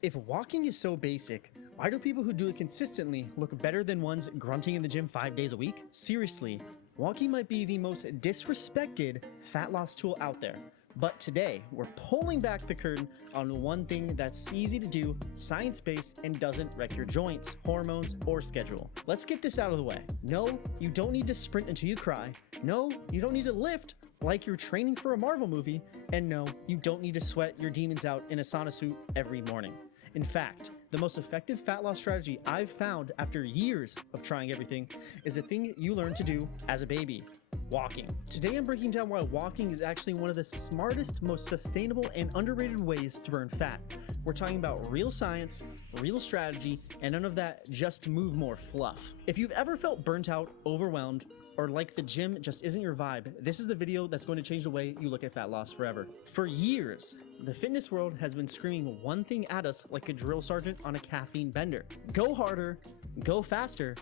If walking is so basic, why do people who do it consistently look better than ones grunting in the gym 5 days a week? Seriously, walking might be the most disrespected fat loss tool out there. But today, we're pulling back the curtain on one thing that's easy to do, science-based, and doesn't wreck your joints, hormones, or schedule. Let's get this out of the way. No, you don't need to sprint until you cry. No, you don't need to lift like you're training for a Marvel movie. And no, you don't need to sweat your demons out in a sauna suit every morning. In fact, the most effective fat loss strategy I've found after years of trying everything is a thing you learn to do as a baby: walking. Today I'm breaking down why walking is actually one of the smartest, most sustainable, and underrated ways to burn fat. We're talking about real science, real strategy, and none of that just move more fluff. If you've ever felt burnt out, overwhelmed, or like the gym just isn't your vibe, this is the video that's going to change the way you look at fat loss forever. For years, the fitness world has been screaming one thing at us like a drill sergeant on a caffeine bender: go harder, go faster,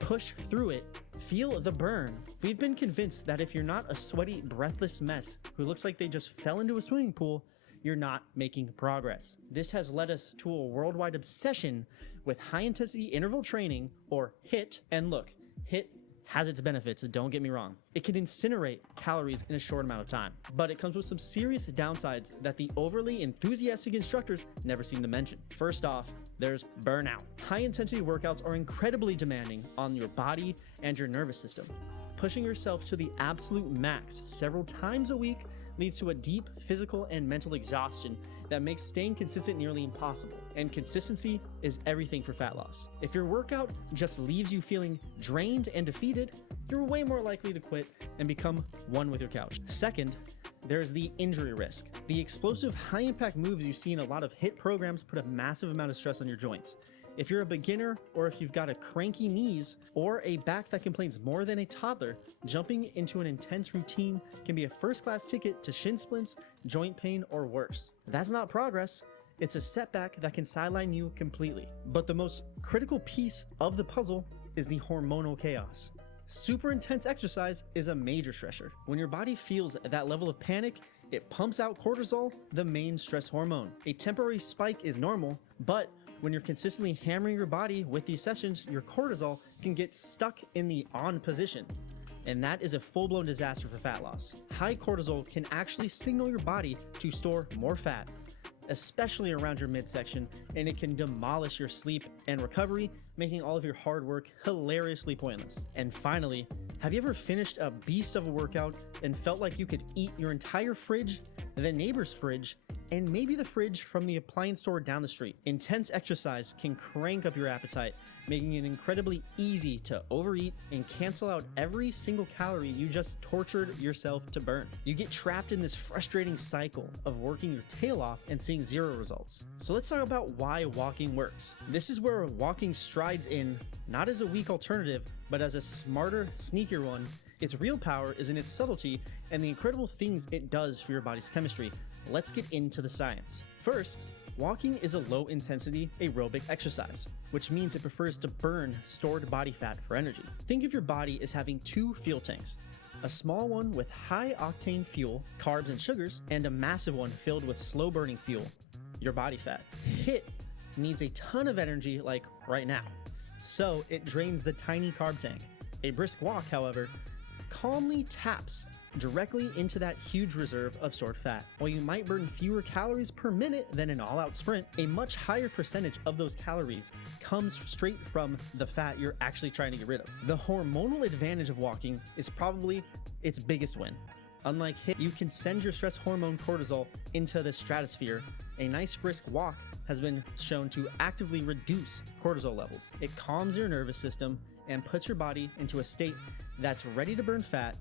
push through it, feel the burn. We've been convinced that if you're not a sweaty, breathless mess who looks like they just fell into a swimming pool, you're not making progress. This has led us to a worldwide obsession with high-intensity interval training, or HIIT. And look, HIIT has its benefits, don't get me wrong. It can incinerate calories in a short amount of time, but it comes with some serious downsides that the overly enthusiastic instructors never seem to mention. First off, there's burnout. High-intensity workouts are incredibly demanding on your body and your nervous system. Pushing yourself to the absolute max several times a week leads to a deep physical and mental exhaustion that makes staying consistent nearly impossible. And consistency is everything for fat loss. If your workout just leaves you feeling drained and defeated, you're way more likely to quit and become one with your couch. Second, there's the injury risk. The explosive high-impact moves you see in a lot of HIIT programs put a massive amount of stress on your joints. If you're a beginner, or if you've got a cranky knees or a back that complains more than a toddler, jumping into an intense routine can be a first-class ticket to shin splints, joint pain, or worse. That's not progress. It's a setback that can sideline you completely. But the most critical piece of the puzzle is the hormonal chaos. Super intense exercise is a major stressor. When your body feels that level of panic, it pumps out cortisol, the main stress hormone. A temporary spike is normal, but when you're consistently hammering your body with these sessions, your cortisol can get stuck in the on position. And that is a full-blown disaster for fat loss. High cortisol can actually signal your body to store more fat, especially around your midsection, and it can demolish your sleep and recovery, making all of your hard work hilariously pointless. And finally, have you ever finished a beast of a workout and felt like you could eat your entire fridge, the neighbor's fridge, and maybe the fridge from the appliance store down the street? Intense exercise can crank up your appetite, making it incredibly easy to overeat and cancel out every single calorie you just tortured yourself to burn. You get trapped in this frustrating cycle of working your tail off and seeing zero results. So let's talk about why walking works. This is where walking strides in, not as a weak alternative, but as a smarter, sneakier one. Its real power is in its subtlety and the incredible things it does for your body's chemistry. Let's get into the science. First, walking is a low-intensity aerobic exercise, which means it prefers to burn stored body fat for energy. Think of your body as having two fuel tanks: a small one with high-octane fuel, carbs and sugars, and a massive one filled with slow-burning fuel, your body fat. HIIT needs a ton of energy, like right now, so it drains the tiny carb tank. A brisk walk, however, calmly taps directly into that huge reserve of stored fat. While you might burn fewer calories per minute than an all-out sprint, a much higher percentage of those calories comes straight from the fat you're actually trying to get rid of. The hormonal advantage of walking is probably its biggest win. Unlike HIIT, you can send your stress hormone cortisol into the stratosphere. A nice brisk walk has been shown to actively reduce cortisol levels. It calms your nervous system and puts your body into a state that's ready to burn fat,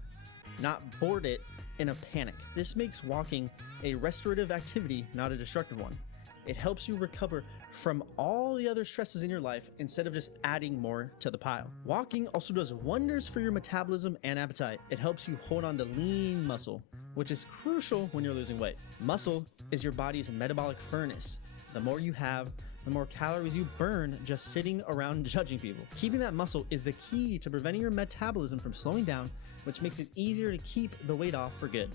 not board it in a panic. This makes walking a restorative activity, not a destructive one. It helps you recover from all the other stresses in your life instead of just adding more to the pile. Walking also does wonders for your metabolism and appetite. It helps you hold on to lean muscle, which is crucial when you're losing weight. Muscle is your body's metabolic furnace. The more you have, the more calories you burn just sitting around judging people. Keeping that muscle is the key to preventing your metabolism from slowing down, which makes it easier to keep the weight off for good.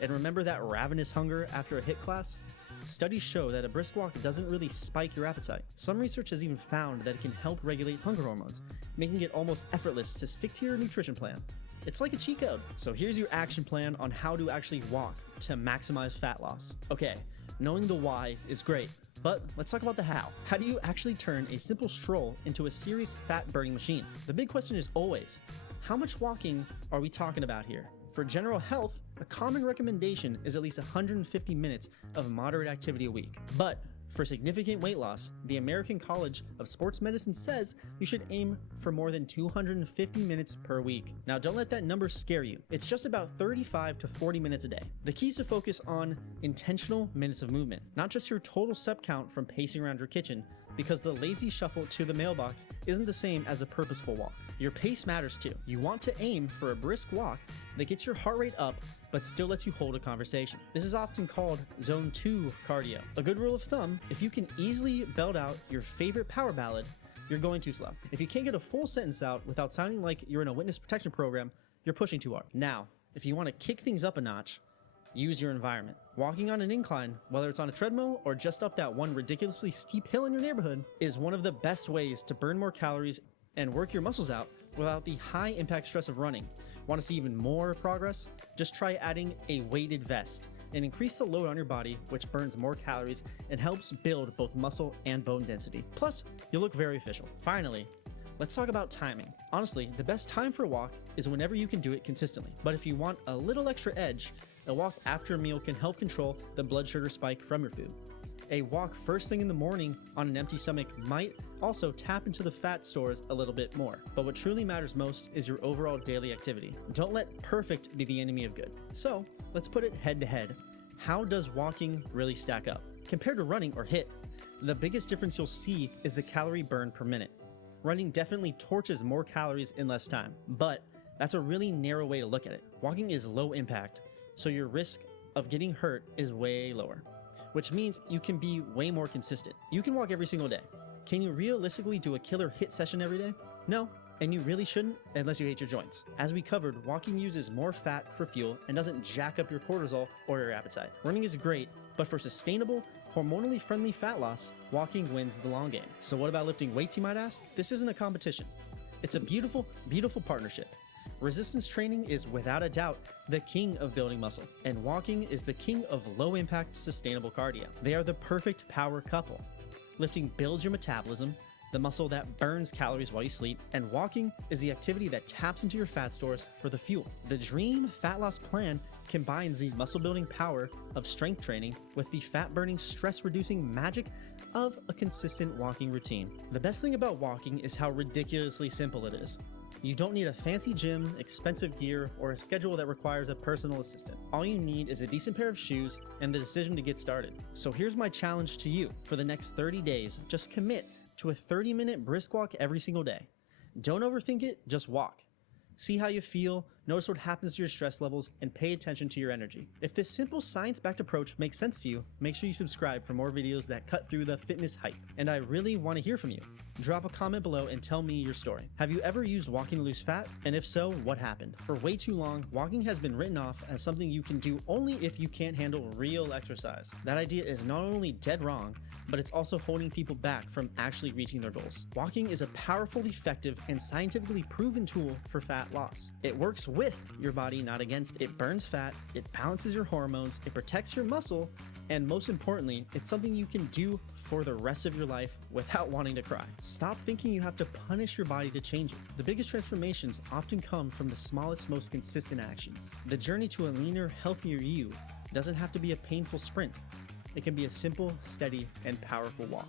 And remember that ravenous hunger after a HIIT class? studies show that a brisk walk doesn't really spike your appetite. Some research has even found that it can help regulate hunger hormones, making it almost effortless to stick to your nutrition plan. It's like a cheat code. So here's your action plan on how to actually walk to maximize fat loss. Okay, knowing the why is great, but let's talk about the how. How do you actually turn a simple stroll into a serious fat burning machine? The big question is always, how much walking are we talking about here? For general health, a common recommendation is at least 150 minutes of moderate activity a week. But for significant weight loss, the American College of Sports Medicine says you should aim for more than 250 minutes per week. Now, don't let that number scare you. It's just about 35 to 40 minutes a day. The key is to focus on intentional minutes of movement, not just your total step count from pacing around your kitchen, because the lazy shuffle to the mailbox isn't the same as a purposeful walk. Your pace matters too. You want to aim for a brisk walk that gets your heart rate up but still lets you hold a conversation. This is often called zone 2 cardio. A good rule of thumb, if you can easily belt out your favorite power ballad, you're going too slow. If you can't get a full sentence out without sounding like you're in a witness protection program, you're pushing too hard. Now, if you want to kick things up a notch, use your environment. Walking on an incline, whether it's on a treadmill or just up that one ridiculously steep hill in your neighborhood, is one of the best ways to burn more calories and work your muscles out without the high impact stress of running. Want to see even more progress? Just try adding a weighted vest and increase the load on your body, which burns more calories and helps build both muscle and bone density. Plus, you'll look very official. Finally, let's talk about timing. Honestly, the best time for a walk is whenever you can do it consistently. But if you want a little extra edge, a walk after a meal can help control the blood sugar spike from your food. A walk first thing in the morning on an empty stomach might also tap into the fat stores a little bit more. But what truly matters most is your overall daily activity. Don't let perfect be the enemy of good. So let's put it head to head. How does walking really stack up? Compared to running or HIIT, the biggest difference you'll see is the calorie burn per minute. Running definitely torches more calories in less time, but that's a really narrow way to look at it. Walking is low impact, so your risk of getting hurt is way lower, which means you can be way more consistent. You can walk every single day. Can you realistically do a killer HIIT session every day? No, and you really shouldn't unless you hate your joints. As we covered, walking uses more fat for fuel and doesn't jack up your cortisol or your appetite. Running is great, but for sustainable, hormonally friendly fat loss, walking wins the long game. So what about lifting weights, you might ask? This isn't a competition. It's a beautiful, beautiful partnership. Resistance training is without a doubt the king of building muscle, and walking is the king of low-impact, sustainable cardio. They are the perfect power couple. Lifting builds your metabolism, the muscle that burns calories while you sleep, and walking is the activity that taps into your fat stores for the fuel. The dream fat loss plan combines the muscle-building power of strength training with the fat-burning, stress-reducing magic of a consistent walking routine. The best thing about walking is how ridiculously simple it is. You don't need a fancy gym, expensive gear, or a schedule that requires a personal assistant. All you need is a decent pair of shoes and the decision to get started. So here's my challenge to you. For the next 30 days, just commit to a 30-minute brisk walk every single day. Don't overthink it, just walk. See how you feel, notice what happens to your stress levels, and pay attention to your energy. If this simple science-backed approach makes sense to you, make sure you subscribe for more videos that cut through the fitness hype. And I really want to hear from you. Drop a comment below and tell me your story. Have you ever used walking to lose fat? And if so, what happened? For way too long, walking has been written off as something you can do only if you can't handle real exercise. That idea is not only dead wrong, but it's also holding people back from actually reaching their goals. Walking is a powerful, effective, and scientifically proven tool for fat loss. It works with your body, not against it. It burns fat, it balances your hormones, it protects your muscle, and most importantly, it's something you can do for the rest of your life without wanting to cry. Stop thinking you have to punish your body to change it. The biggest transformations often come from the smallest, most consistent actions. The journey to a leaner, healthier you doesn't have to be a painful sprint. It can be a simple, steady, and powerful walk.